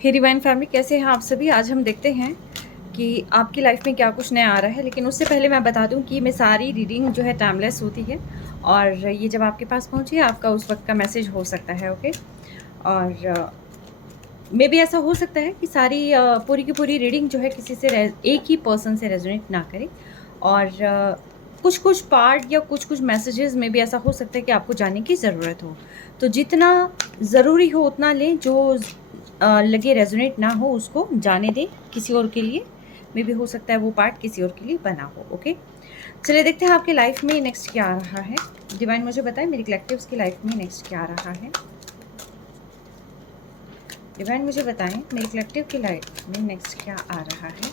हे divine family, कैसे हैं आप सभी। आज हम देखते हैं कि आपकी लाइफ में क्या कुछ नया आ रहा है। लेकिन उससे पहले मैं बता दूं कि मैं सारी रीडिंग जो है टाइमलेस होती है और ये जब आपके पास पहुंचे आपका उस वक्त का मैसेज हो सकता है। ओके। और मे भी ऐसा हो सकता है कि सारी पूरी की पूरी रीडिंग जो है किसी से एक ही पर्सन से रेजोनेट ना करे। और कुछ कुछ पार्ट या कुछ कुछ मैसेजेस में भी ऐसा हो सकता है कि आपको जानने की ज़रूरत हो। तो जितना ज़रूरी हो उतना लें, जो लगे रेजोनेट ना हो उसको जाने दें किसी और के लिए। मे भी हो सकता है वो पार्ट किसी और के लिए बना हो। ओके, चलिए देखते हैं आपकी लाइफ में नेक्स्ट क्या आ रहा है। डिवाइन मुझे बताएं मेरी कलेक्टिव्स की लाइफ में नेक्स्ट क्या आ रहा है। डिवाइन मुझे बताएं मेरी कलेक्टिव की लाइफ में नेक्स्ट क्या आ रहा है।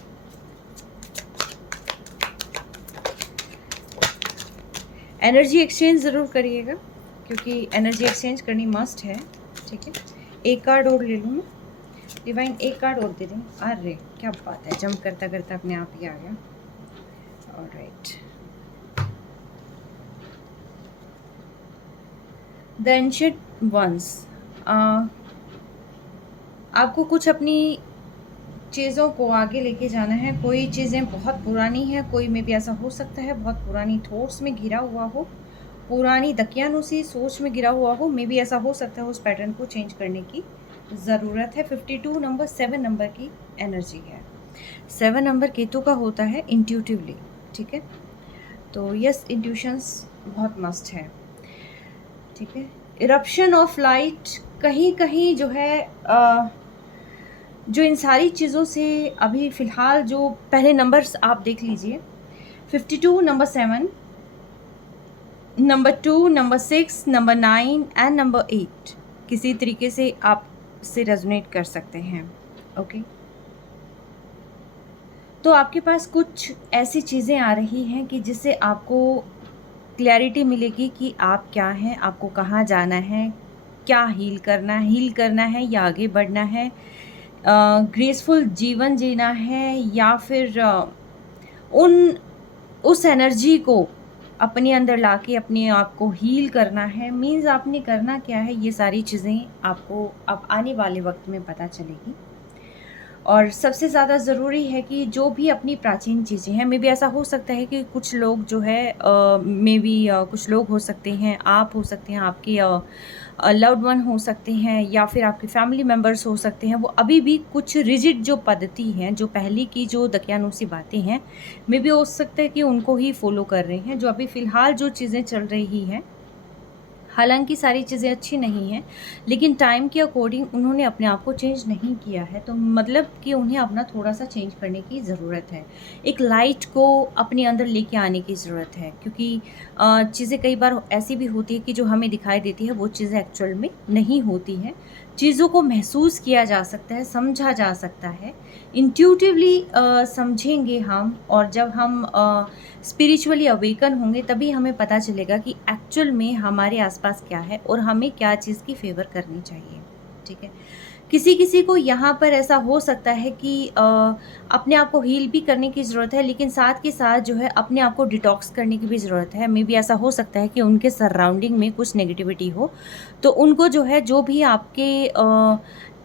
एनर्जी एक्सचेंज ज़रूर करिएगा क्योंकि एनर्जी एक्सचेंज करनी मस्ट है। ठीक है, एक कार्ड और ले लूँ मैं। डिवाइन एक कार्ड और दे दें। अरे क्या बात है, जंप करता करता अपने आप ही आ गया। Alright, the ancient ones. आपको कुछ अपनी चीज़ों को आगे लेके जाना है। कोई चीज़ें बहुत पुरानी हैं, कोई में भी ऐसा हो सकता है बहुत पुरानी थॉट्स में घिरा हुआ हो, पुरानी दकियानुसी सोच में गिरा हुआ हो। मे भी ऐसा हो सकता है उस पैटर्न को चेंज करने की ज़रूरत है। 52 नंबर 7 नंबर की एनर्जी है। 7 नंबर केतु का होता है इंट्यूटिवली। ठीक है, तो यस, इंट्यूशंस बहुत मस्ट है। ठीक है, इरप्शन ऑफ लाइट कहीं कहीं जो है जो इन सारी चीज़ों से अभी फ़िलहाल जो पहले नंबर्स आप देख लीजिए, 52 number 7 number 2 number 6 number 9 and number 8 किसी तरीके से आप से रेजोनेट कर सकते हैं। ओके, तो आपके पास कुछ ऐसी चीज़ें आ रही हैं कि जिससे आपको क्लैरिटी मिलेगी कि आप क्या हैं, आपको कहाँ जाना है, क्या हील करना है या आगे बढ़ना है, ग्रेसफुल जीवन जीना है या फिर उन उस एनर्जी को अपने अंदर लाके अपने आप को हील करना है। मीन्स आपने करना क्या है, ये सारी चीज़ें आपको अब आने वाले वक्त में पता चलेगी। और सबसे ज़्यादा ज़रूरी है कि जो भी अपनी प्राचीन चीज़ें हैं, मे बी ऐसा हो सकता है कि कुछ लोग जो है मे बी कुछ लोग हो सकते हैं, आप हो सकते हैं, आपके लव्ड वन हो सकते हैं या फिर आपके फैमिली मेम्बर्स हो सकते हैं। वो अभी भी कुछ रिजिड जो पद्धति हैं, जो पहले की जो दकियानूसी बातें हैं, मे बी हो सकता है कि उनको ही फॉलो कर रहे हैं। जो अभी फ़िलहाल जो चीज़ें चल रही हैं, हालांकि सारी चीज़ें अच्छी नहीं हैं, लेकिन टाइम के अकॉर्डिंग उन्होंने अपने आप को चेंज नहीं किया है। तो मतलब कि उन्हें अपना थोड़ा सा चेंज करने की ज़रूरत है, एक लाइट को अपने अंदर लेके आने की ज़रूरत है। क्योंकि चीज़ें कई बार ऐसी भी होती है कि जो हमें दिखाई देती है वो चीज़ें एक्चुअल में नहीं होती हैं। चीज़ों को महसूस किया जा सकता है, समझा जा सकता है, इंट्यूटिवली समझेंगे हम। और जब हम स्पिरिचुअली अवेकन होंगे तभी हमें पता चलेगा कि एक्चुअल में हमारे आसपास क्या है और हमें क्या चीज़ की फेवर करनी चाहिए। ठीक है, किसी किसी को यहाँ पर ऐसा हो सकता है कि अपने आप को हील भी करने की ज़रूरत है, लेकिन साथ के साथ जो है अपने आप को डिटॉक्स करने की भी ज़रूरत है। मे बी ऐसा हो सकता है कि उनके सराउंडिंग में कुछ नेगेटिविटी हो, तो उनको जो है, जो भी आपके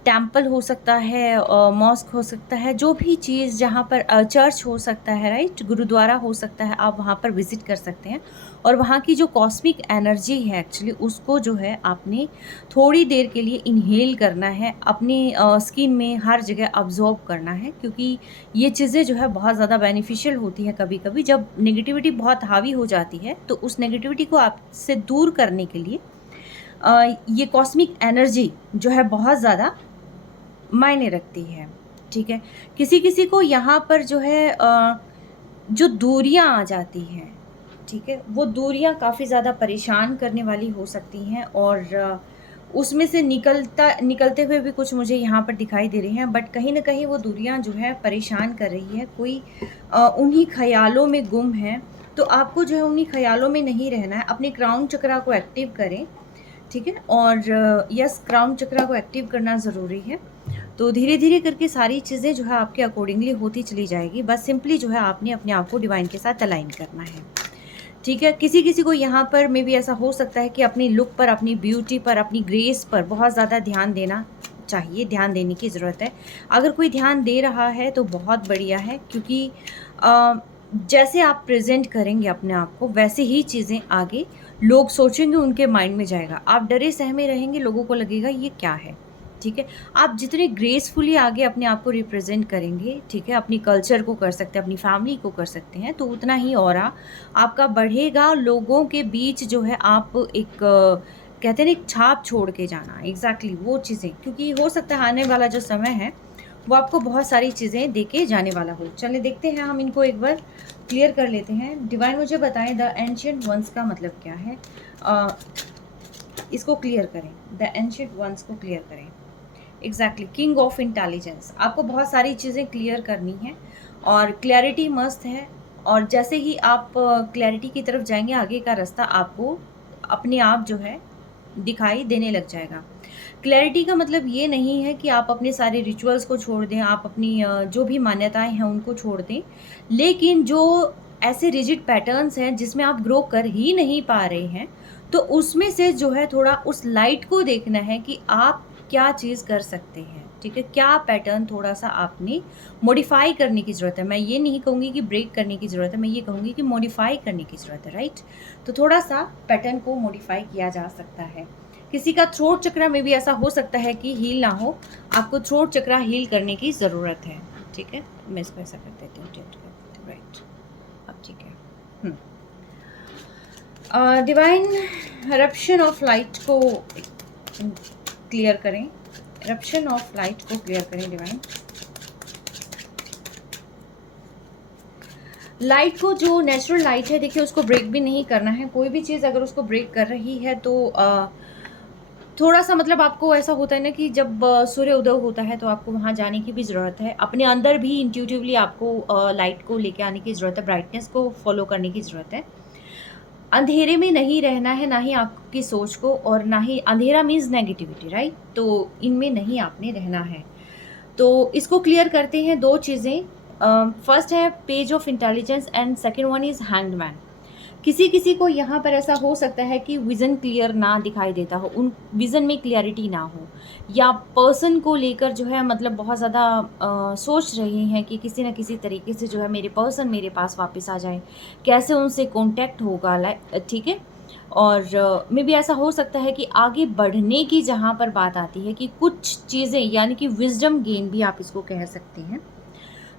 टेम्पल हो सकता है, मॉस्क हो सकता है, जो भी चीज़ जहाँ पर चर्च हो सकता है, राइट, गुरुद्वारा हो सकता है, आप वहाँ पर विज़िट कर सकते हैं। और वहाँ की जो कॉस्मिक एनर्जी है एक्चुअली उसको जो है आपने थोड़ी देर के लिए इन्हेल करना है, अपनी स्किन में हर जगह अब्जॉर्ब करना है। क्योंकि ये चीज़ें जो है बहुत ज़्यादा बेनिफिशियल होती है। कभी कभी जब नेगेटिविटी बहुत हावी हो जाती है तो उस नेगेटिविटी को आपसे दूर करने के लिए ये कॉस्मिक एनर्जी जो है बहुत ज़्यादा मायने रखती है। ठीक है, किसी किसी को यहाँ पर जो है जो दूरियां आ जाती हैं, ठीक है, वो दूरियां काफ़ी ज़्यादा परेशान करने वाली हो सकती हैं। और उसमें से निकलते हुए भी कुछ मुझे यहाँ पर दिखाई दे रही हैं। बट कहीं ना कहीं वो दूरियां जो है परेशान कर रही है। कोई उन्हीं ख्यालों में गुम है। तो आपको जो है उन्हीं ख्यालों में नहीं रहना है, अपने क्राउन चक्रा को एक्टिव करें। ठीक है, और यस, क्राउन चक्रा को एक्टिव करना ज़रूरी है। तो धीरे धीरे करके सारी चीज़ें जो है आपके अकॉर्डिंगली होती चली जाएगी। बस सिंपली जो है आपने अपने आप को डिवाइन के साथ अलाइन करना है। ठीक है, किसी किसी को यहाँ पर मे भी ऐसा हो सकता है कि अपनी लुक पर, अपनी ब्यूटी पर, अपनी ग्रेस पर बहुत ज़्यादा ध्यान देना चाहिए, ध्यान देने की ज़रूरत है। अगर कोई ध्यान दे रहा है तो बहुत बढ़िया है, क्योंकि जैसे आप प्रेज़ेंट करेंगे अपने आप को, वैसे ही चीज़ें आगे लोग सोचेंगे, उनके माइंड में जाएगा। आप डरे सहमे रहेंगे, लोगों को लगेगा ये क्या है, ठीक है? आप जितने ग्रेसफुली आगे अपने आप को रिप्रेज़ेंट करेंगे, ठीक है? अपनी कल्चर को कर सकते हैं, अपनी फैमिली को कर सकते हैं, तो उतना ही ऑरा आपका बढ़ेगा। लोगों के बीच जो है आप एक कहते हैं ना, एक छाप छोड़ के जाना, एग्ज़ैक्टली वो चीज़ें, क्योंकि हो सकता है आने वाला जो समय है वो आपको बहुत सारी चीज़ें देके जाने वाला हो। चलिए देखते हैं, हम इनको एक बार क्लियर कर लेते हैं। डिवाइन मुझे बताएं द एंशिएंट वंस का मतलब क्या है। इसको क्लियर करें, द एंशिएंट वंस को क्लियर करें। Exactly, king of intelligence. आपको बहुत सारी चीज़ें क्लियर करनी है और क्लैरिटी मस्त है। और जैसे ही आप क्लैरिटी की तरफ जाएंगे, आगे का रास्ता आपको अपने आप जो है दिखाई देने लग जाएगा। क्लैरिटी का मतलब ये नहीं है कि आप अपने सारे रिचुअल्स को छोड़ दें, आप अपनी जो भी मान्यताएं हैं उनको छोड़ दें, लेकिन जो ऐसे रिजिड पैटर्न्स हैं जिसमें आप ग्रो कर ही नहीं पा रहे हैं, तो उसमें से जो है थोड़ा उस लाइट को देखना है कि आप क्या चीज़ कर सकते हैं, ठीक है? क्या पैटर्न थोड़ा सा आपने मॉडिफाई करने की ज़रूरत है। मैं ये नहीं कहूँगी कि ब्रेक करने की ज़रूरत है, मैं ये कहूँगी कि मॉडिफाई करने की ज़रूरत है, राइट? तो थोड़ा सा पैटर्न को मॉडिफाई किया जा सकता है। किसी का थ्रोट चक्रा में भी ऐसा हो सकता है कि हील ना हो, आपको थ्रोट चक्रा हील करने की ज़रूरत है, ठीक है? मैं इसको ऐसा कर देती हूँ, राइट? अब ठीक है। डिवाइन रप्शन ऑफ लाइट को क्लियर करें, रप्शन ऑफ लाइट को क्लियर करें डिवाइन। लाइट को, जो नेचुरल लाइट है, देखिए उसको ब्रेक भी नहीं करना है। कोई भी चीज़ अगर उसको ब्रेक कर रही है तो थोड़ा सा मतलब आपको ऐसा होता है ना कि जब सूर्य उदय होता है तो आपको वहाँ जाने की भी ज़रूरत है। अपने अंदर भी इंट्यूटिवली आपको लाइट को लेके आने की ज़रूरत है, ब्राइटनेस को फॉलो करने की ज़रूरत है। अंधेरे में नहीं रहना है, ना ही आपकी सोच को, और ना ही अंधेरा मीन्स नेगेटिविटी, राइट? तो इनमें नहीं आपने रहना है। तो इसको क्लियर करते हैं दो चीज़ें। फर्स्ट है page of intelligence and second one is hanged man. किसी किसी को यहाँ पर ऐसा हो सकता है कि विज़न क्लियर ना दिखाई देता हो, उन विज़न में क्लियरिटी ना हो, या पर्सन को लेकर जो है मतलब बहुत ज़्यादा सोच रहे हैं कि किसी न किसी तरीके से जो है मेरे पर्सन मेरे पास वापस आ जाए, कैसे उनसे कॉन्टैक्ट होगा, ठीक है? और मे बी ऐसा हो सकता है कि आगे बढ़ने की जहाँ पर बात आती है कि कुछ चीज़ें, यानी कि विजडम गेन भी आप इसको कह सकते हैं।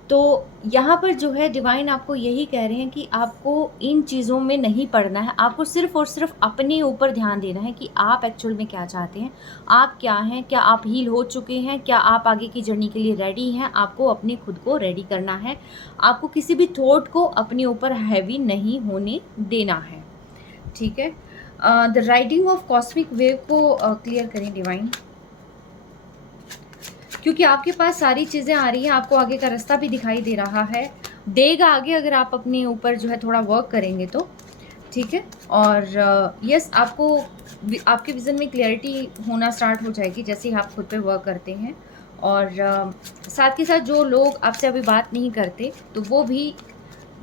तो यहाँ पर जो है डिवाइन आपको यही कह रहे हैं कि आपको इन चीज़ों में नहीं पड़ना है, आपको सिर्फ़ और सिर्फ अपने ऊपर ध्यान देना है कि आप एक्चुअल में क्या चाहते हैं, आप क्या हैं, क्या आप हील हो चुके हैं, क्या आप आगे की जर्नी के लिए रेडी हैं। आपको अपने खुद को रेडी करना है, आपको किसी भी थॉट को अपने ऊपर हैवी नहीं होने देना है, ठीक है? The riding of cosmic wave को क्लियर करें डिवाइन, क्योंकि आपके पास सारी चीज़ें आ रही हैं, आपको आगे का रास्ता भी दिखाई दे रहा है, देगा आगे, अगर आप अपने ऊपर जो है थोड़ा वर्क करेंगे तो, ठीक है? और यस, आपको आपके विज़न में क्लैरिटी होना स्टार्ट हो जाएगी जैसे ही आप खुद पे वर्क करते हैं। और साथ के साथ जो लोग आपसे अभी बात नहीं करते, तो वो भी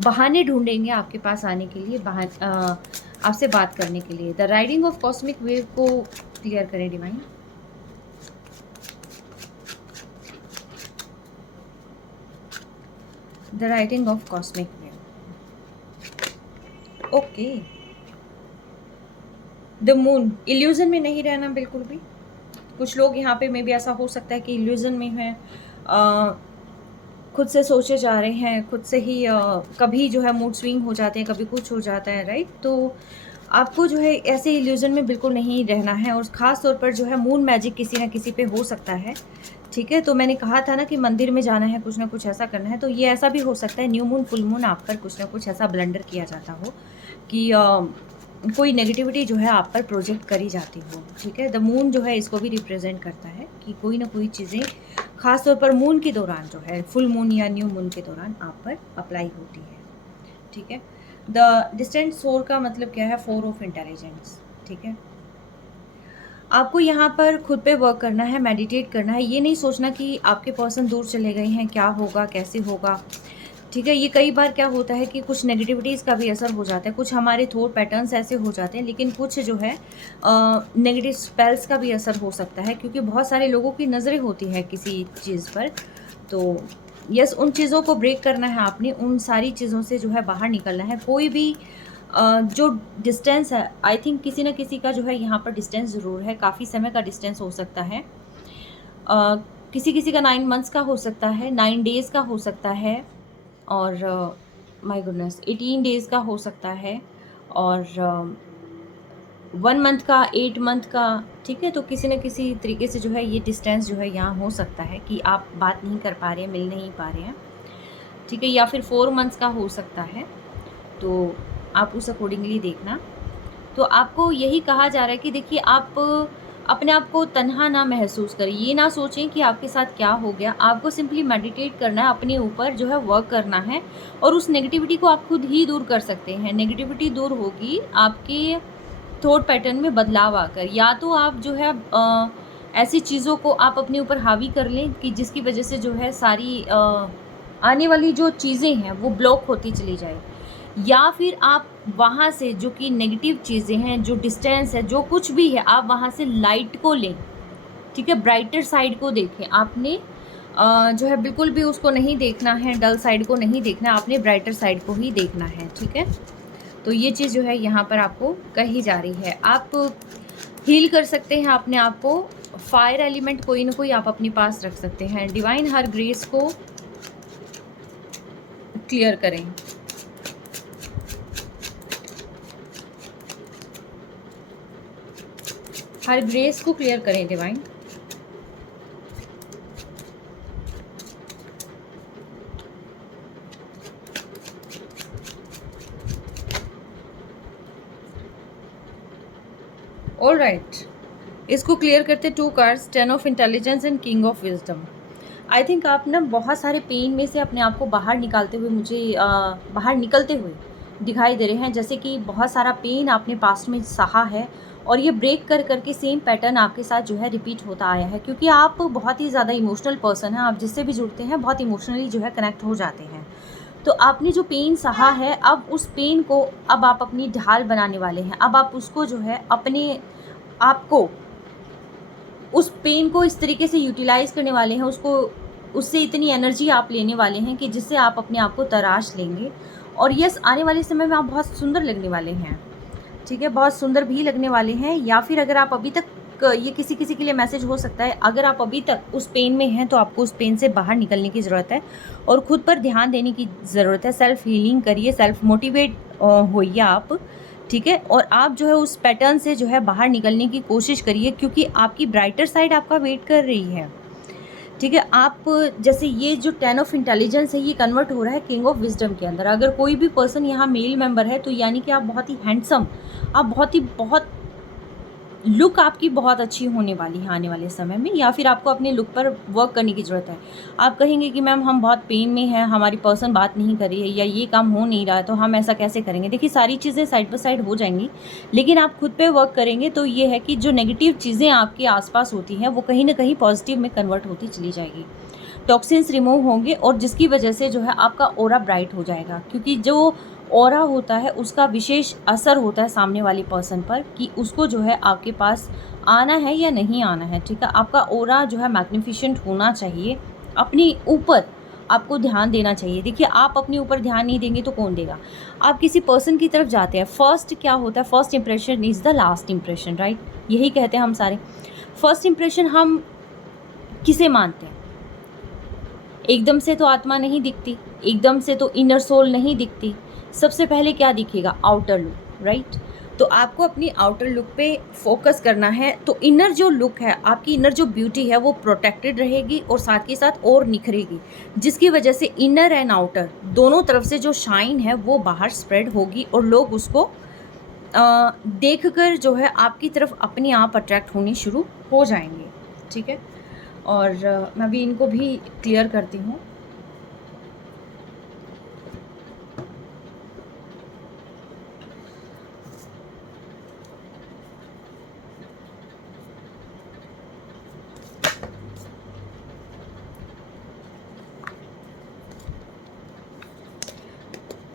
बहाने ढूंढेंगे आपके पास आने के लिए, आपसे बात करने के लिए। The riding of cosmic wave को क्लियर करें divine. The riding of cosmic wave, okay. The moon, illusion में नहीं रहना बिल्कुल भी। कुछ लोग यहाँ पे मे भी ऐसा हो सकता है कि इल्यूजन में हैं, खुद से सोचे जा रहे हैं, खुद से ही कभी जो है मूड स्विंग हो जाते हैं, कभी कुछ हो जाता है, राइट? तो आपको जो है ऐसे इल्यूजन में बिल्कुल नहीं रहना है। और ख़ास तौर पर जो है मून मैजिक किसी न किसी पे हो सकता है, ठीक है? तो मैंने कहा था ना कि मंदिर में जाना है, कुछ ना कुछ ऐसा करना है, तो ये ऐसा भी हो सकता है न्यू मून फुल मून आप पर कुछ ना कुछ ऐसा ब्लंडर किया जाता हो कि कोई नेगेटिविटी जो है आप पर प्रोजेक्ट करी जाती हो, ठीक है? द मून जो है इसको भी रिप्रेजेंट करता है कि कोई ना कोई चीज़ें ख़ास तौर पर मून के दौरान जो है, फुल मून या न्यू मून के दौरान आप पर अप्लाई होती है, ठीक है? द डिस्टेंट सोर का मतलब क्या है? 4 ऑफ इंटेलिजेंस, ठीक है? आपको यहाँ पर खुद पे वर्क करना है, मेडिटेट करना है। ये नहीं सोचना कि आपके पर्सन दूर चले गए हैं, क्या होगा, कैसे होगा। ठीक है, ये कई बार क्या होता है कि कुछ नेगेटिविटीज़ का भी असर हो जाता है, कुछ हमारे थॉट पैटर्न्स ऐसे हो जाते हैं, लेकिन कुछ जो है नेगेटिव स्पेल्स का भी असर हो सकता है, क्योंकि बहुत सारे लोगों की नज़रें होती है किसी चीज़ पर। तो यस, उन चीज़ों को ब्रेक करना है आपने, उन सारी चीज़ों से जो है बाहर निकलना है। कोई भी जो डिस्टेंस है, आई थिंक किसी न किसी का जो है यहाँ पर डिस्टेंस ज़रूर है, काफ़ी समय का डिस्टेंस हो सकता है। किसी-किसी का 9 मंथ्स का हो सकता है, 9 डेज़ का हो सकता है, और माय गुडनेस 18 डेज़ का हो सकता है, और 1 मंथ का, 8 मंथ का। ठीक है, तो किसी न किसी तरीके से जो है ये डिस्टेंस जो है यहाँ हो सकता है कि आप बात नहीं कर पा रहे हैं, मिल नहीं पा रहे हैं। ठीक है, या फिर 4 मंथ्स का हो सकता है, तो आप उस अकॉर्डिंगली देखना। तो आपको यही कहा जा रहा है कि देखिए, आप अपने आप को तन्हा ना महसूस करें। ये ना सोचें कि आपके साथ क्या हो गया। आपको सिंपली मेडिटेट करना है, अपने ऊपर जो है वर्क करना है, और उस नेगेटिविटी को आप खुद ही दूर कर सकते हैं। नेगेटिविटी दूर होगी आपके थॉट पैटर्न में बदलाव आकर। या तो आप जो है ऐसी चीज़ों को आप अपने ऊपर हावी कर लें कि जिसकी वजह से जो है सारी आने वाली जो चीज़ें हैं वो ब्लॉक होती चली जाए, या फिर आप वहाँ से जो कि नेगेटिव चीज़ें हैं, जो डिस्टेंस है, जो कुछ भी है, आप वहाँ से लाइट को लें। ठीक है, ब्राइटर साइड को देखें। आपने जो है बिल्कुल भी उसको नहीं देखना है, डल साइड को नहीं देखना है, आपने ब्राइटर साइड को ही देखना है। ठीक है, तो ये चीज़ जो है यहाँ पर आपको कही जा रही है। आप हील कर सकते हैं अपने आप को। फायर एलिमेंट कोई ना कोई आप अपने पास रख सकते हैं। डिवाइन हर ग्रेस को क्लियर करें। हर ग्रेस को क्लियर करें डिवाइन। ऑल राइट, इसको क्लियर करते 2 cards, 10 of intelligence and king of wisdom. I think आप ना बहुत सारे पेन में से अपने आप को बाहर निकालते हुए मुझे बाहर निकलते हुए दिखाई दे रहे हैं। जैसे कि बहुत सारा पेन आपने पास्ट में सहा है, और ये ब्रेक कर करके सेम पैटर्न आपके साथ जो है रिपीट होता आया है, क्योंकि आप बहुत ही ज़्यादा इमोशनल पर्सन हैं। आप जिससे भी जुड़ते हैं बहुत इमोशनली जो है कनेक्ट हो जाते हैं। तो आपने जो पेन सहा है, अब उस पेन को अब आप अपनी ढाल बनाने वाले हैं। अब आप उसको जो है अपने आपको उस पेन को इस तरीके से यूटिलाइज़ करने वाले हैं, उसको उससे इतनी एनर्जी आप लेने वाले हैं कि जिससे आप अपने आप को तराश लेंगे। और यस, आने वाले समय में आप बहुत सुंदर लगने वाले हैं। ठीक है, बहुत सुंदर भी लगने वाले हैं। या फिर अगर आप अभी तक, ये किसी किसी के लिए मैसेज हो सकता है, अगर आप अभी तक उस पेन में हैं तो आपको उस पेन से बाहर निकलने की ज़रूरत है, और खुद पर ध्यान देने की ज़रूरत है। सेल्फ हीलिंग करिए, सेल्फ मोटिवेट होइए आप। ठीक है, और आप जो है उस पैटर्न से जो है बाहर निकलने की कोशिश करिए, क्योंकि आपकी ब्राइटर साइड आपका वेट कर रही है। ठीक है, आप जैसे ये जो 10 ऑफ इंटेलिजेंस है, ये कन्वर्ट हो रहा है किंग ऑफ विजडम के अंदर। अगर कोई भी पर्सन यहाँ मेल मेंबर है, तो यानी कि आप बहुत ही हैंडसम, आप बहुत लुक आपकी बहुत अच्छी होने वाली है आने वाले समय में। या फिर आपको अपने लुक पर वर्क करने की ज़रूरत है। आप कहेंगे कि मैम हम बहुत पेन में हैं, हमारी पर्सन बात नहीं कर रही है, या ये काम हो नहीं रहा है, तो हम ऐसा कैसे करेंगे। देखिए, सारी चीज़ें साइड बाय साइड हो जाएंगी, लेकिन आप खुद पे वर्क करेंगे तो ये है कि जो नेगेटिव चीज़ें आपके आसपास होती हैं वो कहीं ना कहीं पॉजिटिव में कन्वर्ट होती चली जाएगी। टॉक्सिन्स रिमूव होंगे, और जिसकी वजह से जो है आपका ऑरा ब्राइट हो जाएगा, क्योंकि जो ऑरा होता है उसका विशेष असर होता है सामने वाली पर्सन पर कि उसको जो है आपके पास आना है या नहीं आना है। ठीक है, आपका ऑरा जो है मैग्निफिसेंट होना चाहिए। अपने ऊपर आपको ध्यान देना चाहिए। देखिए, आप अपने ऊपर ध्यान नहीं देंगे तो कौन देगा। आप किसी पर्सन की तरफ जाते हैं, फर्स्ट क्या होता है, first impression is the last impression, right. यही कहते हैं हम सारे। फर्स्ट इंप्रेशन हम किसे मानते हैं? एकदम से तो आत्मा नहीं दिखती, एकदम से तो इनर सोल नहीं दिखती। सबसे पहले क्या दिखेगा? Outer look, right. तो आपको अपनी आउटर लुक पे फोकस करना है। तो इनर जो लुक है, आपकी इनर जो ब्यूटी है वो प्रोटेक्टेड रहेगी, और साथ के साथ और निखरेगी, जिसकी वजह से इनर एंड आउटर दोनों तरफ से जो शाइन है वो बाहर स्प्रेड होगी, और लोग उसको देखकर जो है आपकी तरफ अपने आप अट्रैक्ट होने शुरू हो जाएंगे। ठीक है, और मैं भी इनको भी क्लियर करती हूँ।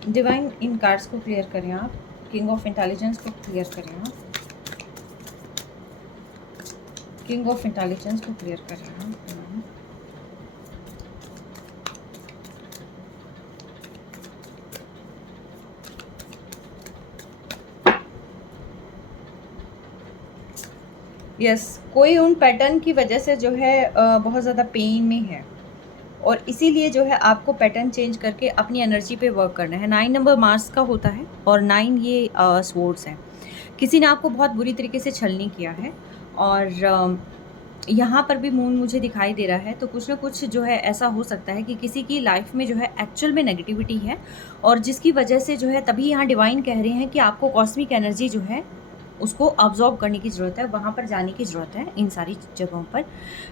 डिवाइन इन कार्ड्स को क्लियर करें आप, किंग ऑफ इंटेलिजेंस को क्लियर करें आप, किंग ऑफ इंटेलिजेंस को क्लियर करें आप। यस, कोई उन पैटर्न की वजह से जो है बहुत ज़्यादा पेन में है और इसीलिए जो है आपको पैटर्न चेंज करके अपनी एनर्जी पे वर्क करना है। 9 नंबर मार्स का होता है और 9 ये स्वॉर्ड्स है। किसी ने आपको बहुत बुरी तरीके से छलनी किया है और यहाँ पर भी मून मुझे दिखाई दे रहा है, तो कुछ ना कुछ जो है ऐसा हो सकता है कि किसी की लाइफ में जो है एक्चुअल में नेगेटिविटी है और जिसकी वजह से जो है, तभी यहाँ डिवाइन कह रहे हैं कि आपको कॉस्मिक एनर्जी जो है उसको अब्जॉर्ब करने की ज़रूरत है, वहाँ पर जाने की ज़रूरत है इन सारी जगहों पर,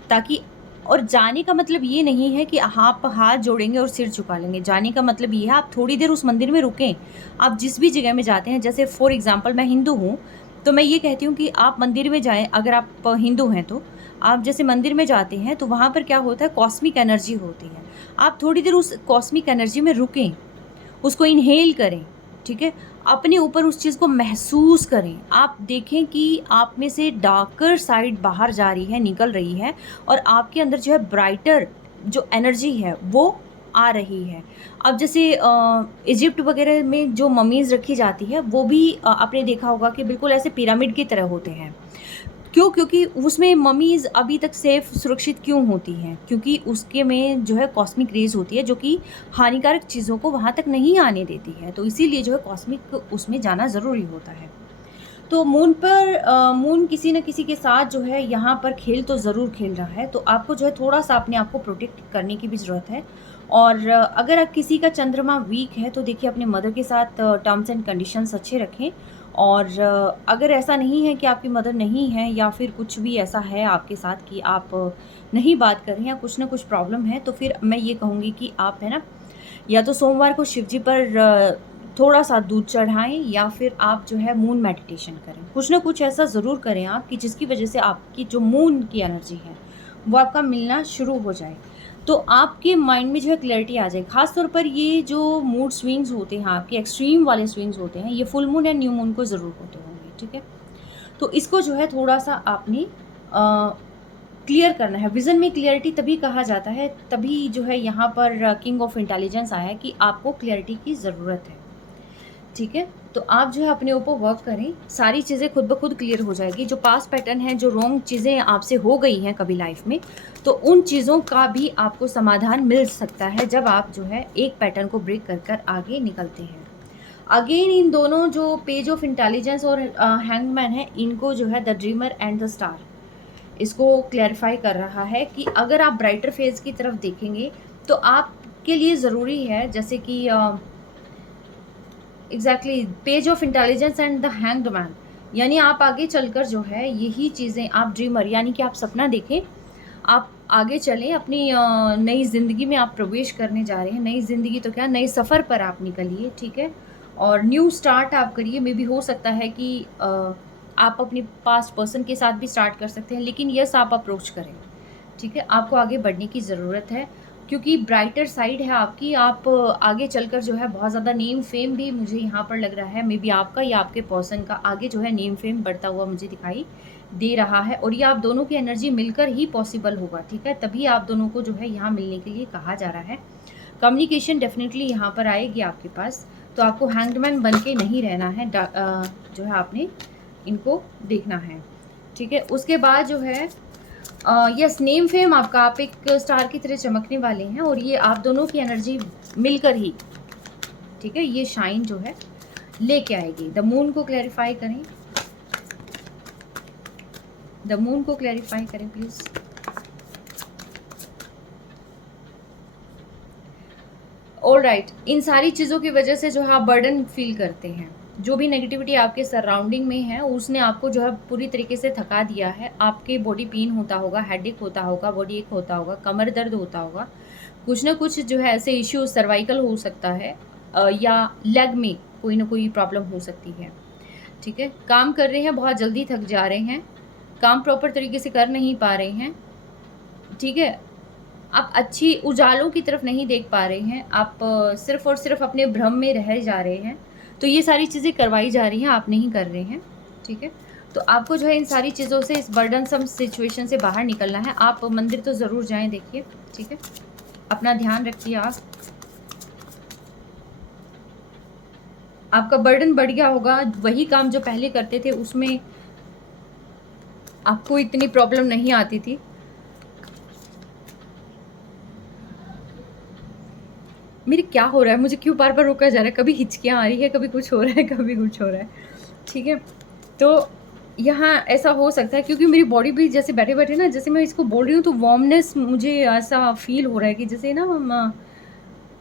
ताकि और जाने का मतलब ये नहीं है कि आप हाथ जोड़ेंगे और सिर झुका लेंगे। जाने का मतलब ये है आप थोड़ी देर उस मंदिर में रुकें। आप जिस भी जगह में जाते हैं, जैसे फॉर एग्जांपल मैं हिंदू हूँ, तो मैं ये कहती हूँ कि आप मंदिर में जाएं। अगर आप हिंदू हैं तो आप जैसे मंदिर में जाते हैं तो वहाँ पर क्या होता है, कॉस्मिक एनर्जी होती है। आप थोड़ी देर उस कॉस्मिक एनर्जी में रुकें, उसको इनहेल करें, ठीक है, अपने ऊपर उस चीज़ को महसूस करें। आप देखें कि आप में से डार्कर साइड बाहर जा रही है, निकल रही है और आपके अंदर जो है ब्राइटर जो एनर्जी है वो आ रही है। अब जैसे इजिप्ट वगैरह में जो ममीज़ रखी जाती है वो भी आपने देखा होगा कि बिल्कुल ऐसे पिरामिड की तरह होते हैं। क्यों? क्योंकि उसमें ममीज़ अभी तक सेफ़ सुरक्षित क्यों होती हैं? क्योंकि उसके में जो है कॉस्मिक रेज़ होती है जो कि हानिकारक चीज़ों को वहाँ तक नहीं आने देती है, तो इसीलिए जो है कॉस्मिक उसमें जाना ज़रूरी होता है। तो मून पर मून किसी न किसी के साथ जो है यहाँ पर खेल तो ज़रूर खेल रहा है, तो आपको जो है थोड़ा-सा अपने आप को प्रोटेक्ट करने की भी ज़रूरत है। और अगर आप किसी का चंद्रमा वीक है तो देखिए अपने मदर के साथ टर्म्स एंड कंडीशंस अच्छे रखें। और अगर ऐसा नहीं है कि आपकी मदर नहीं है या फिर कुछ भी ऐसा है आपके साथ कि आप नहीं बात कर रहे हैं या कुछ ना कुछ प्रॉब्लम है, तो फिर मैं ये कहूँगी कि आप है ना, या तो सोमवार को शिव जी पर थोड़ा-सा दूध चढ़ाएँ या फिर आप जो है मून मेडिटेशन करें। कुछ ना कुछ ऐसा ज़रूर करें आप कि जिसकी वजह से आपकी जो मून की एनर्जी है, वो आपका मिलना शुरू हो जाए। तो आपके माइंड में जो है क्लैरिटी आ जाए। ख़ास तौर पर ये जो मूड स्विंग्स होते हैं आपके, एक्सट्रीम वाले स्विंग्स होते हैं, ये full moon and new moon को ज़रूर होते होंगे, ठीक है? तो इसको जो है थोड़ा-सा आपने क्लियर करना है। विज़न में क्लियरिटी तभी कहा जाता है, तभी जो है यहाँ पर किंग ऑफ इंटेलिजेंस आया है कि आपको क्लियरिटी की ज़रूरत है, ठीक है? तो आप जो है अपने ऊपर वर्क करें, सारी चीज़ें खुद ब खुद क्लियर हो जाएगी। जो पास्ट पैटर्न है, जो रॉन्ग चीज़ें आपसे हो गई हैं कभी लाइफ में, तो उन चीज़ों का भी आपको समाधान मिल सकता है जब आप जो है एक पैटर्न को ब्रेक कर कर आगे निकलते हैं। अगेन इन दोनों जो पेज ऑफ इंटेलिजेंस और हैंगमैन है, इनको जो है the dreamer and the star, इसको क्लैरिफाई कर रहा है कि अगर आप ब्राइटर फेज की तरफ देखेंगे तो आपके लिए ज़रूरी है, जैसे कि exactly page of intelligence and the hanged man, यानी आप आगे चलकर जो है यही चीज़ें, आप ड्रीमर यानी कि आप सपना देखें, आप आगे चलें, अपनी नई ज़िंदगी में आप प्रवेश करने जा रहे हैं। नई ज़िंदगी तो क्या, नए सफ़र पर आप निकलिए, ठीक है? और न्यू स्टार्ट आप करिए। मे बी हो सकता है कि आप अपने पास्ट पर्सन के साथ भी स्टार्ट कर सकते हैं, लेकिन यस आप अप्रोच करें, ठीक है? आपको आगे बढ़ने की ज़रूरत है क्योंकि ब्राइटर साइड है आपकी। आप आगे चलकर जो है बहुत ज़्यादा नेम फेम भी मुझे यहाँ पर लग रहा है, मे बी आपका या आपके पर्सन का आगे जो है नेम फेम बढ़ता हुआ मुझे दिखाई दे रहा है और ये आप दोनों की एनर्जी मिलकर ही पॉसिबल होगा, ठीक है? तभी आप दोनों को जो है यहाँ मिलने के लिए कहा जा रहा है। कम्युनिकेशन डेफिनेटली यहाँ पर आएगी आपके पास, तो आपको हैंगमैन बन के नहीं रहना है, जो है आपने इनको देखना है, ठीक है? उसके बाद जो है यस, नेम फेम आपका, आप एक स्टार की तरह चमकने वाले हैं और ये आप दोनों की एनर्जी मिलकर ही, ठीक है, ये शाइन जो है लेके आएगी। द मून को क्लैरिफाई करें, द मून को क्लैरिफाई करें प्लीज। ऑलराइट, इन सारी चीज़ों की वजह से जो है आप बर्डन फील करते हैं। जो भी नेगेटिविटी आपके सराउंडिंग में है उसने आपको जो है पूरी तरीके से थका दिया है। आपके बॉडी पेन होता होगा, हेडेक होता होगा, बॉडी एक होता होगा, कमर दर्द होता होगा, कुछ ना कुछ जो है ऐसे इश्यूज, सर्वाइकल हो सकता है या लेग में कोई ना कोई प्रॉब्लम हो सकती है, ठीक है? काम कर रहे हैं, बहुत जल्दी थक जा रहे हैं, काम प्रॉपर तरीके से कर नहीं पा रहे हैं, ठीक है? आप अच्छी उजालों की तरफ नहीं देख पा रहे हैं, आप सिर्फ़ और सिर्फ़ अपने भ्रम में रह जा रहे हैं। तो ये सारी चीज़ें करवाई जा रही हैं, आप नहीं कर रहे हैं, ठीक है? तो आपको जो है इन सारी चीज़ों से, इस बर्डनसम सिचुएशन से बाहर निकलना है। आप मंदिर तो ज़रूर जाएँ देखिए, ठीक है? अपना ध्यान रखिए आप। आपका बर्डन बढ़ गया होगा, वही काम जो पहले करते थे उसमें आपको इतनी प्रॉब्लम नहीं आती थी। मेरे क्या हो रहा है? मुझे क्यों बार-बार रोका जा रहा है? कभी हिचकियाँ आ रही है, कभी कुछ हो रहा है, कभी कुछ हो रहा है, ठीक है? तो यहाँ ऐसा हो सकता है क्योंकि मेरी बॉडी भी जैसे बैठे-बैठे ना, जैसे मैं इसको बोल रही हूँ तो वार्मनेस मुझे ऐसा फ़ील हो रहा है कि जैसे ना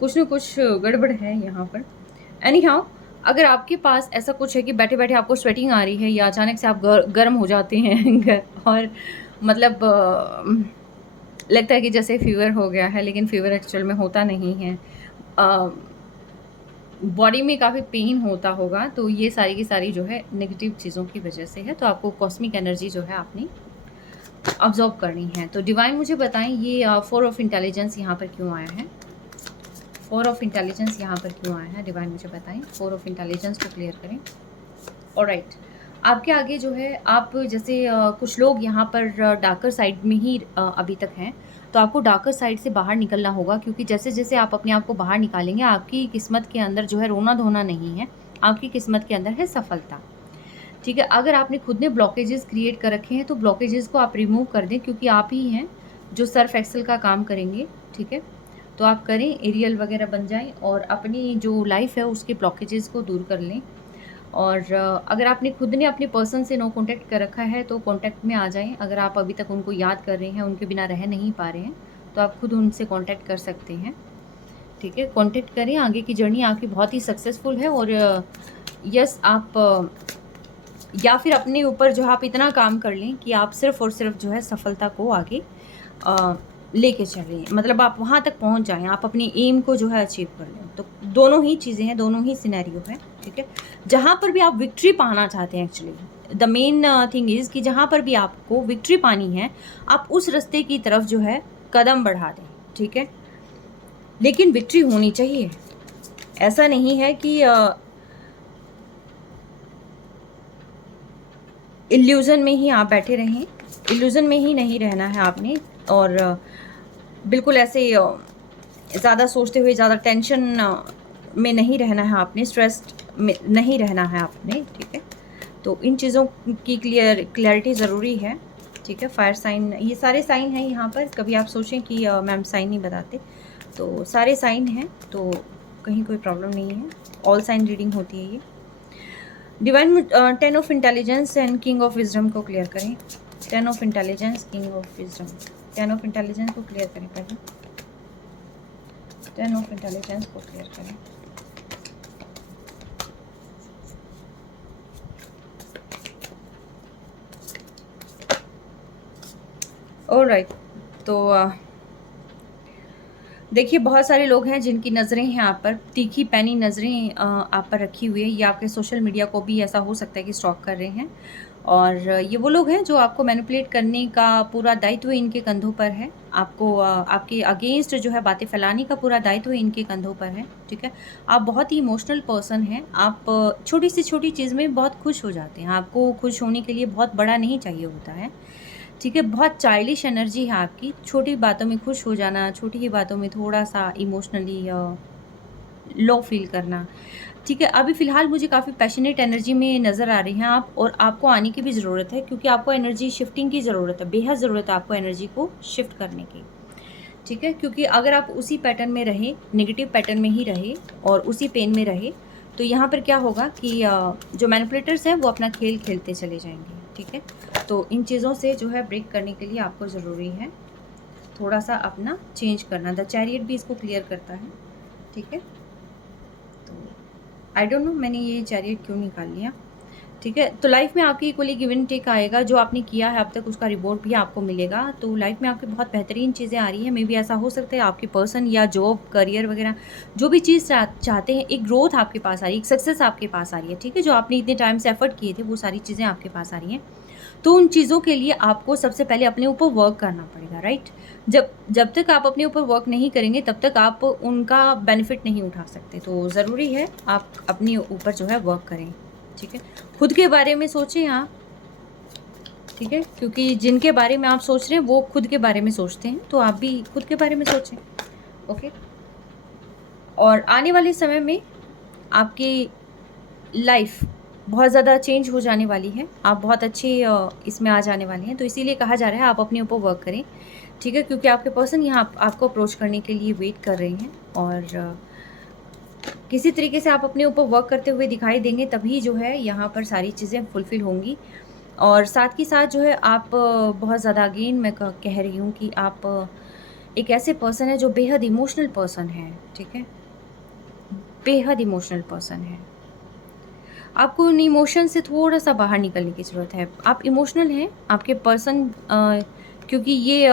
कुछ न कुछ गड़बड़ है यहाँ पर। एनी हाउ, अगर आपके पास ऐसा कुछ है कि बैठे-बैठे आपको स्वेटिंग आ रही है या अचानक से आप गर्म हो जाते हैं और मतलब लगता है कि जैसे फ़ीवर हो गया है, लेकिन फ़ीवर एक्चुअल में होता नहीं है। अ, बॉडी में काफ़ी पेन होता होगा, तो ये सारी की सारी जो है नेगेटिव चीज़ों की वजह से है, तो आपको कॉस्मिक एनर्जी जो है आपने अब्ज़ॉर्ब करनी है। तो डिवाइन मुझे बताएँ ये 4 ऑफ इंटेलिजेंस यहाँ पर क्यों आया है? 4 ऑफ इंटेलिजेंस यहाँ पर क्यों आया है? डिवाइन मुझे बताएँ, 4 ऑफ इंटेलिजेंस को क्लियर करें। ऑलराइट, आपके आगे जो है आप जैसे कुछ लोग यहाँ पर डार्कर साइड में ही अभी तक हैं, तो आपको डार्कर साइड से बाहर निकलना होगा क्योंकि जैसे-जैसे आप अपने आप को बाहर निकालेंगे, आपकी किस्मत के अंदर जो है रोना-धोना नहीं है, आपकी किस्मत के अंदर है सफलता। ठीक है? अगर आपने खुद ने ब्लॉकेजेस क्रिएट कर रखे हैं, तो ब्लॉकेजेस को आप रिमूव कर दें क्योंकि आप ही हैं जो सर्फ एक्सेल का काम करेंगे, ठीक है? तो आप करें, एरियल वगैरह बन जाएँ और अपनी जो लाइफ़ है उसके ब्लॉकेजेस को दूर कर लें। और अगर आपने खुद ने अपने पर्सन से नो कॉन्टैक्ट कर रखा है तो कॉन्टैक्ट में आ जाएँ। अगर आप अभी तक उनको याद कर रहे हैं, उनके बिना रह नहीं पा रहे हैं, तो आप खुद उनसे कॉन्टैक्ट कर सकते हैं, ठीक है? कॉन्टैक्ट करें, आगे की जर्नी आपकी बहुत ही सक्सेसफुल है और यस आप या फिर अपने ऊपर जो है आप इतना काम कर लें कि आप सिर्फ़ और सिर्फ़ जो है सफलता को आगे अ, लेके चलें। मतलब आप वहाँ तक पहुँच जाएँ, आप अपनी एम को जो है अचीव कर लें। तो दोनों ही चीज़ें हैं, दोनों ही सिनेरियो है, ठीक है? जहाँ पर भी आप विक्ट्री पाना चाहते हैं actually, the main thing is कि जहाँ पर भी आपको विक्ट्री पानी है, आप उस रास्ते की तरफ जो है कदम बढ़ा दें, ठीक है? लेकिन विक्ट्री होनी चाहिए। ऐसा नहीं है कि इल्यूज़न में ही आप बैठे रहें, इल्यूज़न में ही नहीं रहना है आपने और बिल्कुल ऐसे ज़्यादा सोचते हुए, ज़्यादा टेंशन में नहीं रहना है आपने, स्ट्रेस्ड में नहीं रहना है आपने, ठीक है? तो इन चीज़ों की क्लैरिटी ज़रूरी है, ठीक है? फायर साइन, ये सारे साइन हैं यहाँ पर, कभी आप सोचें कि मैम साइन नहीं बताते, तो सारे साइन हैं, तो कहीं कोई प्रॉब्लम नहीं है, ऑल साइन रीडिंग होती है ये। Divine 10 of intelligence and king of wisdom को क्लियर करें। 10 of intelligence, king of wisdom, 10 of intelligence को क्लियर करें पहले। 10 ऑफ इंटेलिजेंस को क्लियर करें। ऑलराइट, तो देखिए बहुत सारे लोग हैं जिनकी नज़रें हैं आप पर, तीखी पैनी नज़रें आप पर रखी हुई है। ये आपके सोशल मीडिया को भी ऐसा हो सकता है कि स्टॉक कर रहे हैं और ये वो लोग हैं जो आपको मैनिपुलेट करने का पूरा दायित्व इनके कंधों पर है। आपको आपके अगेंस्ट जो है बातें फैलाने का पूरा दायित्व इनके कंधों पर है, ठीक है? आप बहुत ही इमोशनल पर्सन हैं। आप छोटी से छोटी चीज़ में बहुत खुश हो जाते हैं। आपको खुश होने के लिए बहुत बड़ा नहीं चाहिए होता है, ठीक है? बहुत चाइल्डिश एनर्जी है आपकी, छोटी बातों में खुश हो जाना, छोटी ही बातों में थोड़ा-सा इमोशनली लो फ़ील करना, ठीक है? अभी फ़िलहाल मुझे काफ़ी पैशनेट एनर्जी में नज़र आ रही हैं आप और आपको आने की भी ज़रूरत है क्योंकि आपको एनर्जी शिफ्टिंग की ज़रूरत है, बेहद ज़रूरत है आपको एनर्जी को शिफ्ट करने की, ठीक है? क्योंकि अगर आप उसी पैटर्न में रहें, नेगेटिव पैटर्न में ही रहे और उसी पेन में रहे, तो यहाँ पर क्या होगा कि जो मैनिपुलेटर्स हैं वो अपना खेल खेलते चले जाएँगे, ठीक है? तो इन चीज़ों से जो है ब्रेक करने के लिए आपको ज़रूरी है थोड़ा-सा अपना चेंज करना। द चैरियट भी इसको क्लियर करता है, ठीक है? तो आई डोंट नो मैंने ये चैरियट क्यों निकाल लिया, ठीक है? तो लाइफ़ में आपकी इक्वली गिव एंड टेक आएगा, जो आपने किया है अब तक उसका रिवॉर्ड भी आपको मिलेगा। तो लाइफ़ में आपकी बहुत बेहतरीन चीज़ें आ रही हैं। मे बी ऐसा हो सकता है आपके पर्सन या जॉब, करियर वगैरह जो भी चीज़ चाहते हैं, एक ग्रोथ आपके पास आ रही है, एक सक्सेस आपके पास आ रही है, ठीक है? जो आपने इतने टाइम से एफर्ट किए थे वो सारी चीज़ें आपके पास आ रही हैं। तो उन चीज़ों के लिए आपको सबसे पहले अपने ऊपर वर्क करना पड़ेगा, राइट? जब तक आप अपने ऊपर वर्क नहीं करेंगे तब तक आप उनका बेनिफिट नहीं उठा सकते। तो ज़रूरी है आप अपने ऊपर जो है वर्क करें, ठीक है? खुद के बारे में सोचें आप, ठीक है? क्योंकि जिनके बारे में आप सोच रहे हैं वो खुद के बारे में सोचते हैं, तो आप भी खुद के बारे में सोचें, ओके? और आने वाले समय में आपकी लाइफ बहुत ज़्यादा चेंज हो जाने वाली है। आप बहुत अच्छे इसमें आ जाने वाले हैं, तो इसीलिए कहा जा रहा है आप अपने ऊपर वर्क करें, ठीक है? क्योंकि आपके पर्सन यहाँ आपको अप्रोच करने के लिए वेट कर रहे हैं और किसी तरीके से आप अपने ऊपर वर्क करते हुए दिखाई देंगे, तभी जो है यहाँ पर सारी चीज़ें फुलफ़िल होंगी। और साथ ही साथ जो है आप बहुत ज़्यादा अगेन मैं कह रही हूँ कि आप एक ऐसे पर्सन है जो बेहद इमोशनल पर्सन है, ठीक है? बेहद इमोशनल पर्सन है। आपको उन इमोशन से थोड़ा-सा बाहर निकलने की ज़रूरत है। आप इमोशनल हैं, आपके पर्सन क्योंकि ये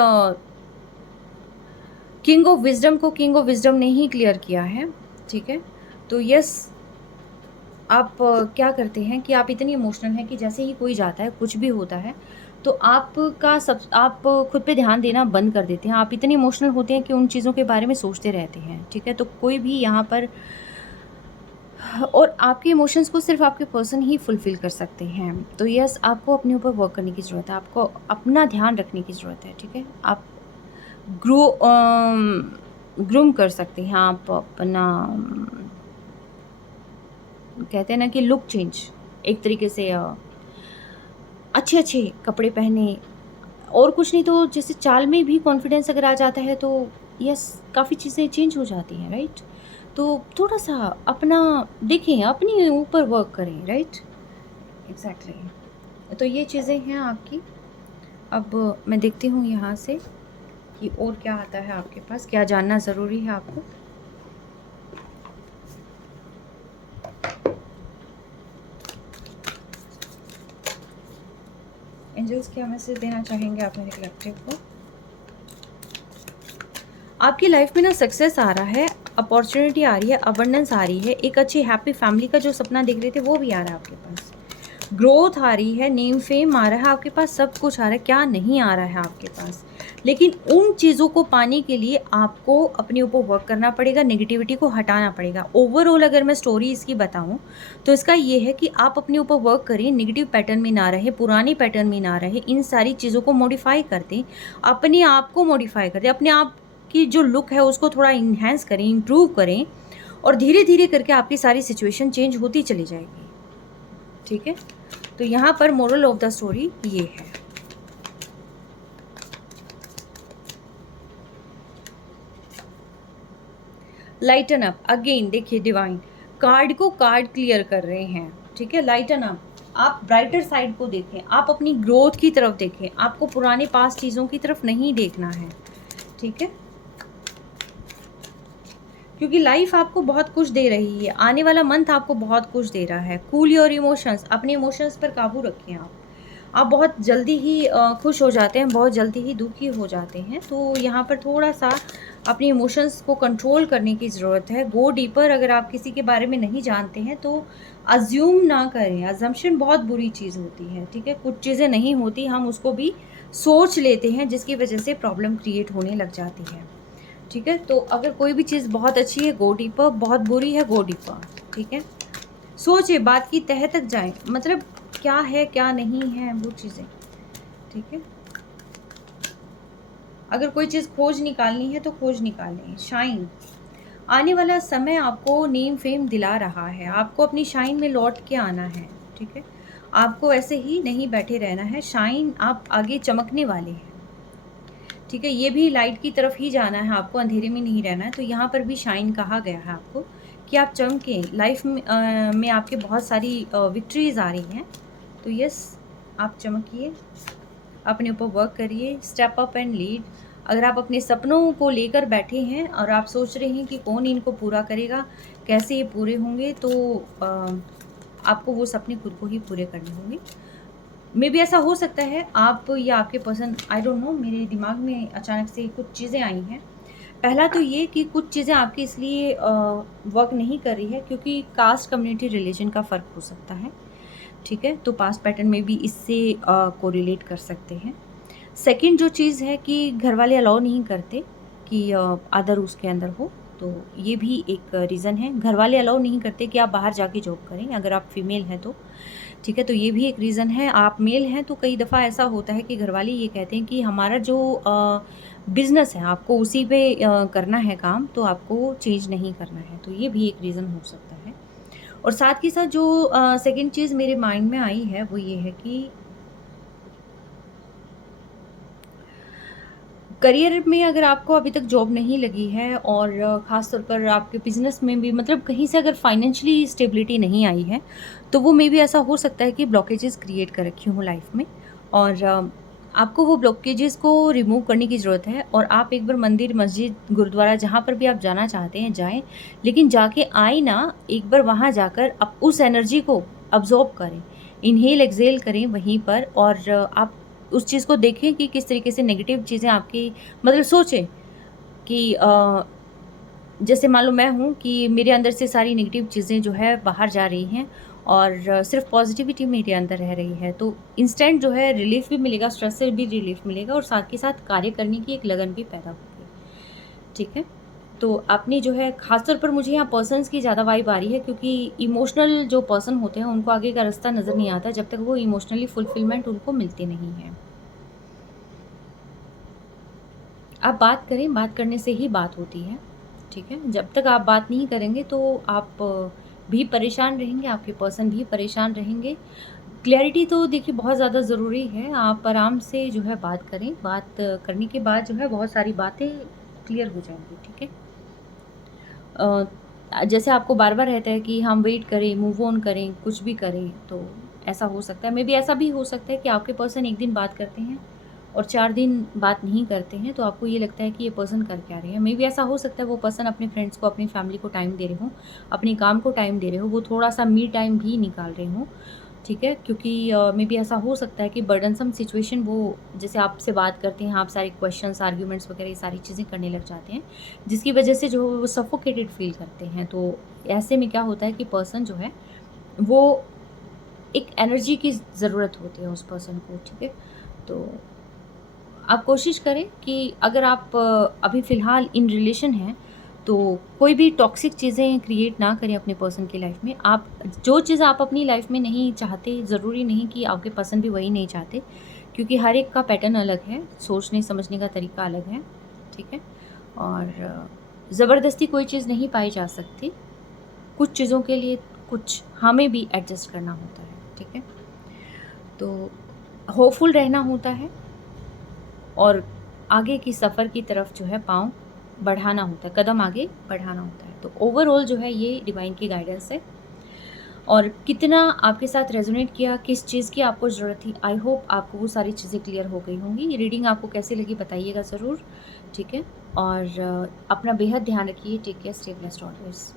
किंग ऑफ विज़डम को किंग ऑफ विज़डम ने ही क्लियर किया है, ठीक है? तो यस, आप क्या करते हैं कि आप इतने इमोशनल हैं कि जैसे ही कोई जाता है, कुछ भी होता है, तो आप खुद पे ध्यान देना बंद कर देते हैं। आप इतने इमोशनल होते हैं कि उन चीज़ों के बारे में सोचते रहते हैं, ठीक है? तो कोई भी यहाँ पर और आपके इमोशंस को सिर्फ़ आपके पर्सन ही फुलफ़िल कर सकते हैं। तो यस, आपको अपने ऊपर वर्क करने की ज़रूरत है, आपको अपना ध्यान रखने की ज़रूरत है, ठीक है? आप ग्रूम कर सकते हैं, आप अपना कहते हैं ना कि लुक चेंज एक तरीके से अच्छे-अच्छे कपड़े पहने और कुछ नहीं तो जैसे चाल में भी कॉन्फिडेंस अगर आ जाता है तो यस, काफ़ी चीज़ें चेंज हो जाती हैं, राइट? तो थोड़ा-सा अपना देखें, अपने ऊपर वर्क करें, राइट? एग्ज़ैक्टली। तो ये चीज़ें हैं आपकी। अब मैं देखती हूँ यहाँ से कि और क्या आता है आपके पास, क्या जानना ज़रूरी है आपको? एंजल्स क्या मैसेज देना चाहेंगे आप मेरे कलेक्टिव को? आपकी लाइफ में ना सक्सेस आ रहा है, अपॉर्चुनिटी आ रही है, अबंडेंस आ रही है, एक अच्छी हैप्पी फैमिली का जो सपना देख रहे थे वो भी आ रहा है आपके पास, ग्रोथ आ रही है, नेम फेम आ रहा है आपके पास, सब कुछ आ रहा है। क्या नहीं आ रहा है आपके पास? लेकिन उन चीज़ों को पाने के लिए आपको अपने ऊपर वर्क करना पड़ेगा, नेगेटिविटी को हटाना पड़ेगा। ओवरऑल अगर मैं स्टोरी इसकी बताऊं तो इसका ये है कि आप अपने ऊपर वर्क करें, नेगेटिव पैटर्न में ना रहे, पुराने पैटर्न में ना रहे, इन सारी चीज़ों को मॉडिफाई कर दें, अपने आप को मॉडिफाई कर दें, अपने आप की जो लुक है उसको थोड़ा इन्हेंस करें, इम्प्रूव करें और धीरे धीरे करके आपकी सारी सिचुएशन चेंज होती चली जाएगी, ठीक है? तो यहाँ पर मोरल ऑफ द स्टोरी ये है। लाइटन अप अगेन, देखिए डिवाइन कार्ड को कार्ड क्लियर कर रहे हैं, ठीक है? लाइटन अप, आप ब्राइटर साइड को देखें, आप अपनी ग्रोथ की तरफ देखें, आपको पुराने पास चीज़ों की तरफ नहीं देखना है, ठीक है? क्योंकि लाइफ आपको बहुत कुछ दे रही है, आने वाला मंथ आपको बहुत कुछ दे रहा है। कूल योर इमोशंस, अपने इमोशंस पर काबू रखें आप बहुत जल्दी ही खुश हो जाते हैं, बहुत जल्दी ही दुखी हो जाते हैं, तो यहाँ पर थोड़ा सा अपने इमोशंस को कंट्रोल करने की ज़रूरत है। गो डीपर, अगर आप किसी के बारे में नहीं जानते हैं तो अज्यूम ना करें, अजम्पशन बहुत बुरी चीज़ होती है, ठीक है? कुछ चीज़ें नहीं होती, हम उसको भी सोच लेते हैं जिसकी वजह से प्रॉब्लम क्रिएट होने लग जाती है, ठीक है? तो अगर कोई भी चीज़ बहुत अच्छी है गो डीपर, बहुत बुरी है गो डीपर, ठीक है? सोचिए, बात की तह तक जाएं, मतलब क्या है क्या नहीं है वो चीज़ें, ठीक है? अगर कोई चीज़ खोज निकालनी है तो खोज निकालें। शाइन, आने वाला समय आपको नेम फेम दिला रहा है, आपको अपनी शाइन में लौट के आना है, ठीक है? आपको ऐसे ही नहीं बैठे रहना है, शाइन आप आगे चमकने वाले हैं, ठीक है? ये भी लाइट की तरफ ही जाना है, आपको अंधेरे में नहीं रहना है। तो यहाँ पर भी शाइन कहा गया है आपको कि आप चमकें, लाइफ में आपके बहुत सारी विक्ट्रीज आ रही हैं, तो यस, आप चमकिए, अपने ऊपर वर्क करिए, स्टेप अप एंड लीड। अगर आप अपने सपनों को लेकर बैठे हैं और आप सोच रहे हैं कि कौन इनको पूरा करेगा, कैसे ये पूरे होंगे, तो आपको वो सपने खुद को ही पूरे करने होंगे। मे भी ऐसा हो सकता है आप या आपके पर्सन, आई डोंट नो, मेरे दिमाग में अचानक से कुछ चीज़ें आई हैं। पहला तो ये कि कुछ चीज़ें आपकी इसलिए वर्क नहीं कर रही है क्योंकि कास्ट, कम्युनिटी, रिलीजन का फ़र्क हो सकता है। ठीक है? तो पास्ट पैटर्न में भी इससे कोरिलेट कर सकते हैं। सेकंड जो चीज़ है कि घरवाले अलाउ नहीं करते कि अदर उसके अंदर हो, तो ये भी एक रीज़न है। घरवाले अलाउ नहीं करते कि आप बाहर जाके जॉब करें, अगर आप फीमेल हैं तो, ठीक है? तो ये भी एक रीज़न है। आप मेल हैं तो कई दफ़ा ऐसा होता है कि घरवाले ये कहते हैं कि हमारा जो बिज़नेस है, आपको उसी पे करना है काम, तो आपको चेंज नहीं करना है, तो ये भी एक रीज़न हो सकता है। और साथ के साथ जो सेकंड चीज़ मेरे माइंड में आई है, वो ये है कि करियर में अगर आपको अभी तक जॉब नहीं लगी है और ख़ास तौर पर आपके बिज़नेस में भी मतलब कहीं से अगर फाइनेंशियली स्टेबिलिटी नहीं आई है, तो वो मेबी ऐसा हो सकता है कि ब्लॉकेजेस क्रिएट कर रखी हों लाइफ़ में और आपको वो ब्लॉकेजेस को रिमूव करने की ज़रूरत है और आप एक बार मंदिर, मस्जिद, गुरुद्वारा जहाँ पर भी आप जाना चाहते हैं जाएँ, लेकिन जाके आएँ ना, एक बार वहाँ जाकर आप उस एनर्जी को अब्ज़ॉर्ब करें। इन्हेल, एक्सहेल करें वहीं पर और आप उस चीज़ को देखें कि किस तरीके से नेगेटिव चीज़ें आपकी मतलब सोचें कि जैसे मान लो मैं हूँ कि मेरे अंदर से सारी नेगेटिव चीज़ें जो है बाहर जा रही हैं और सिर्फ़ पॉज़िटिविटी मेरे अंदर रह रही है। तो इंस्टेंट जो है रिलीफ़ भी मिलेगा, स्ट्रेस से भी रिलीफ़ मिलेगा और साथ के साथ कार्य करने की एक लगन भी पैदा होगी। ठीक है? तो आपने जो है ख़ास तौर पर मुझे यहाँ पर्सन्स की ज़्यादा वाइब आ रही है क्योंकि इमोशनल जो पर्सन होते हैं उनको आगे का रास्ता नज़र नहीं आता जब तक वो इमोशनली फुलफ़िलमेंट उनको मिलती नहीं है। आप बात करें, बात करने से ही बात होती है, ठीक है? जब तक आप बात नहीं करेंगे तो आप भी परेशान रहेंगे, आपके पर्सन भी परेशान रहेंगे। क्लैरिटी तो देखिए बहुत ज़्यादा ज़रूरी है, आप आराम से जो है बात करें, बात करने के बाद जो है बहुत सारी बातें क्लियर हो जाएँगी, ठीक है? जैसे आपको बार-बार रहता है कि हम वेट करें, मूव ऑन करें, कुछ भी करें, तो ऐसा हो सकता है। मेबी ऐसा भी हो सकता है कि आपके पर्सन 1 दिन बात करते हैं और 4 दिन बात नहीं करते हैं, तो आपको ये लगता है कि ये पर्सन कर क्या रहे हैं। मेबी ऐसा हो सकता है वो पर्सन अपने फ्रेंड्स को, अपनी फैमिली को टाइम दे रहे हों, अपने काम को टाइम दे रहे हों, वो थोड़ा-सा मी टाइम भी निकाल रहे हों, ठीक है? क्योंकि मेबी ऐसा हो सकता है कि बर्डनसम सिचुएशन वो जैसे आपसे बात करते हैं, आप सारे क्वेश्चंस, आर्ग्यूमेंट्स वगैरह ये सारी चीज़ें करने लग जाते हैं, जिसकी वजह से जो वो सफोकेटेड फ़ील करते हैं। तो ऐसे में क्या होता है कि पर्सन जो है, वो एक एनर्जी की ज़रूरत होती है उस पर्सन को, ठीक है? तो आप कोशिश करें कि अगर आप अभी फ़िलहाल इन रिलेशन हैं, तो कोई भी टॉक्सिक चीज़ें क्रिएट ना करें अपने पर्सन की लाइफ़ में। आप जो चीज़ आप अपनी लाइफ़ में नहीं चाहते, ज़रूरी नहीं कि आपके पर्सन भी वही नहीं चाहते, क्योंकि हर एक का पैटर्न अलग है, सोचने-समझने का तरीका अलग है, ठीक है? और ज़बरदस्ती कोई चीज़ नहीं पाई जा सकती। कुछ चीज़ों के लिए कुछ हमें भी एडजस्ट करना होता है, ठीक है? तो होपफुल रहना होता है और आगे की सफ़र की तरफ जो है पाँव बढ़ाना होता है, कदम आगे बढ़ाना होता है। तो ओवरऑल जो है ये डिवाइन की गाइडेंस है और कितना आपके साथ रेज़ोनेट किया, किस चीज़ की आपको ज़रूरत थी, आई होप आपको वो सारी चीज़ें क्लियर हो गई होंगी। ये रीडिंग आपको कैसी लगी बताइएगा ज़रूर, ठीक है? और अपना बेहद ध्यान रखिए। Take care, stay blessed always.